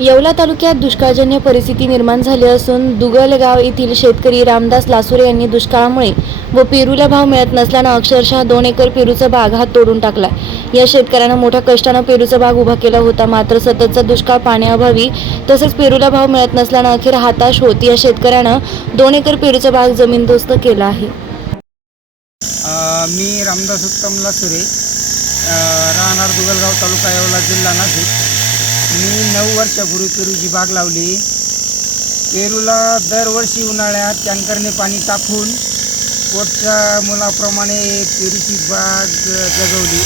येवला तालुक्यात दुष्काळजन्य परिस्थिती निर्माण झाली असून दुगलगाव येथील शेतकरी रामदास लासुरे यांनी दुष्काळामुळे व पेरूला भाव मिळत नसल्यानं अक्षरशः दोन एकर पेरूचा भाग हा तोडून टाकला या शेतकऱ्यानं मोठ्या कष्टानं पेरूचा भाग उभा केला होता मात्र सततचा दुष्काळ पाण्याअभावी तसंच पेरूला भाव मिळत नसल्यानं अखेर हाताश होत या शेतकऱ्यानं दोन एकर पेरूचा बाग जमीनदोस्त केला आहे मी रामदास उत्तम लासुरे राहणार दुगलगाव तालुका येवला जिल्हा नाशिक मी नऊ वर्षापूर्वी पेरूची बाग लावली पेरूला दरवर्षी उन्हाळ्यात टँकरने पाणी टाकून पोटच्या मुलाप्रमाणे पेरूची बाग जगवली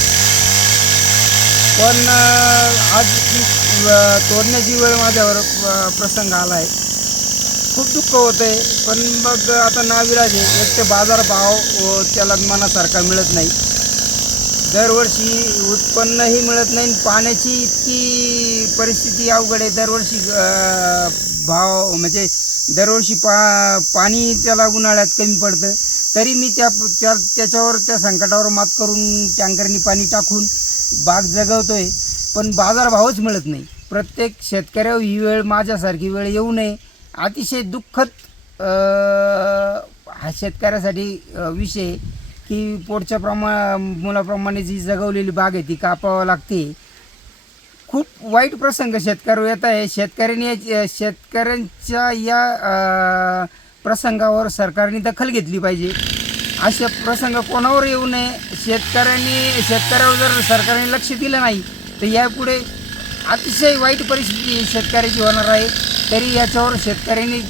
पण आज तोडण्याची वेळ माझ्यावर प्रसंग आला आहे खूप दुःख होतं आहे पण मग आता नाविराज आहे एक ते बाजारभाव त्याला मनासारखा मिळत नाही दरवर्षी उत्पन्नही मिळत नाही पाण्याची इतकी परिस्थिती अवघड आहे दरवर्षी भाव म्हणजे दरवर्षी पा पाणी त्याला उन्हाळ्यात कमी पडतं तरी मी त्या त्या त्याच्यावर त्या संकटावर मात करून टँकरनी पाणी टाकून बाग जगवतो आहे पण बाजारभावच मिळत नाही प्रत्येक शेतकऱ्यावर ही वेळ माझ्यासारखी वेळ येऊ नये अतिशय दुःखद हा शेतकऱ्यासाठी विषय ती पोटच्या प्रमा मुलाप्रमाणे जी जगवलेली बाग आहे ती कापावं लागते खूप वाईट प्रसंग शेतकऱ्यावर येत आहे शेतकऱ्यांनी शेतकऱ्यांच्या या प्रसंगावर सरकारने दखल घेतली पाहिजे असे प्रसंग कोणावर येऊ नये शेतकऱ्यांनी शेतकऱ्यावर जर सरकारने लक्ष दिलं नाही तर यापुढे अतिशय वाईट परिस्थिती शेतकऱ्याची होणार आहे तरी याच्यावर शेतकऱ्यांनी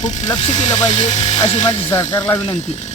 खूप लक्ष दिलं पाहिजे अशी माझी सरकारला विनंती